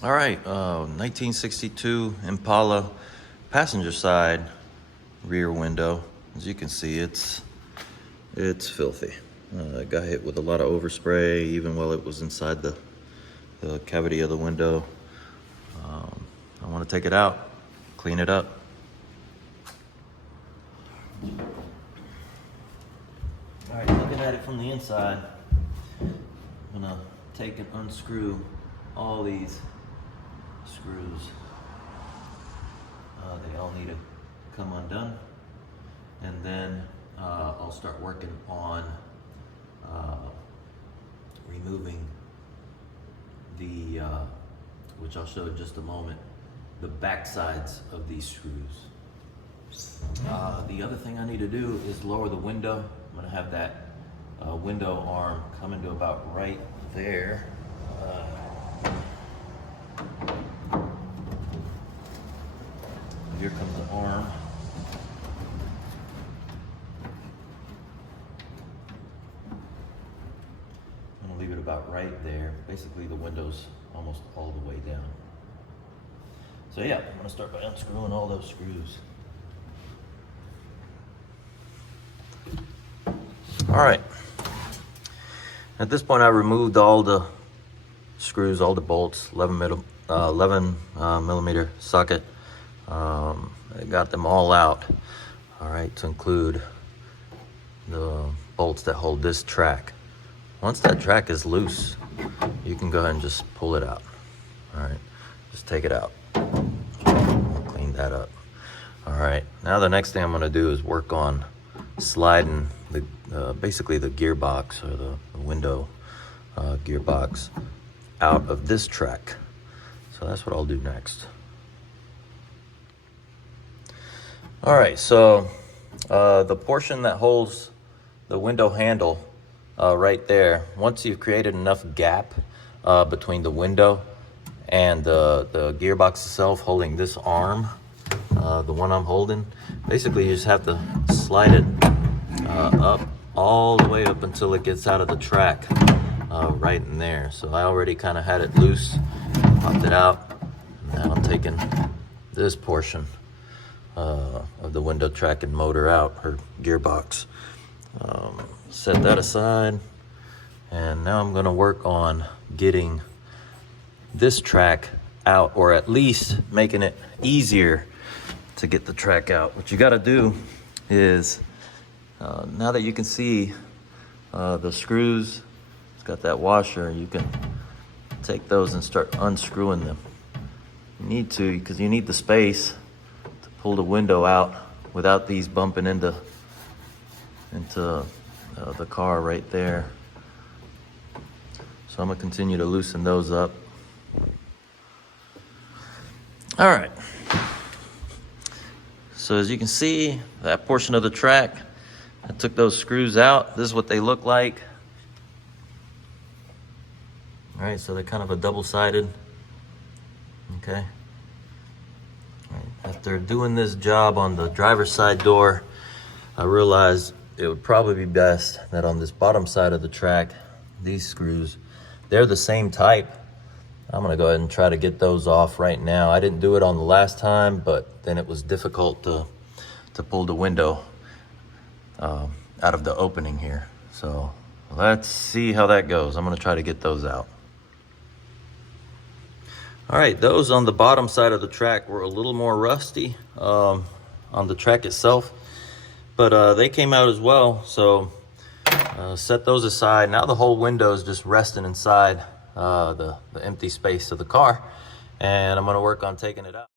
All right, 1962 Impala passenger side rear window. As you can see, it's filthy. It got hit with a lot of overspray even while it was inside the cavity of the window. I want to take it out, clean it up. All right, looking at it from the inside, I'm gonna take and unscrew all these screws. They all need to come undone, and then I'll start working on removing the, which I'll show in just a moment, the back sides of these screws. The other thing I need to do is lower the window. I'm gonna have that window arm coming to about right there. Here comes the arm. I'm gonna leave it about right there. Basically the window's almost all the way down. So yeah, I'm gonna start by unscrewing all those screws. All right. At this point I removed all the screws, all the bolts, 11 millimeter socket. I got them all out, all right, to include the bolts that hold this track. Once that track is loose, you can go ahead and just pull it out. All right, just take it out. I'll clean that up. All right, now the next thing I'm gonna do is work on sliding the basically the gearbox or the window gearbox out of this track. So that's what I'll do next. All right, so the portion that holds the window handle right there, once you've created enough gap between the window and the gearbox itself holding this arm, the one I'm holding, basically you just have to slide it up all the way up until it gets out of the track right in there. So I already kind of had it loose, popped it out. Now I'm taking this portion of the window track and motor out, or gearbox. Set that aside, and now I'm gonna work on getting this track out, or at least making it easier to get the track out. What you gotta do is, now that you can see the screws, it's got that washer, you can take those and start unscrewing them. You need to, because you need the space to pull the window out without these bumping into the car right there. So I'm gonna continue to loosen those up. All right. So as you can see, that portion of the track, I took those screws out. This is what they look like. All right, so they're kind of a double-sided, okay? All right. After doing this job on the driver's side door, I realized it would probably be best that on this bottom side of the track, these screws, they're the same type. I'm gonna go ahead and try to get those off right now. I didn't do it on the last time, but then it was difficult to pull the window out of the opening here. So let's see how that goes. I'm gonna try to get those out. All right, those on the bottom side of the track were a little more rusty on the track itself, but they came out as well. So set those aside. Now the whole window is just resting inside the empty space of the car, and I'm gonna work on taking it out.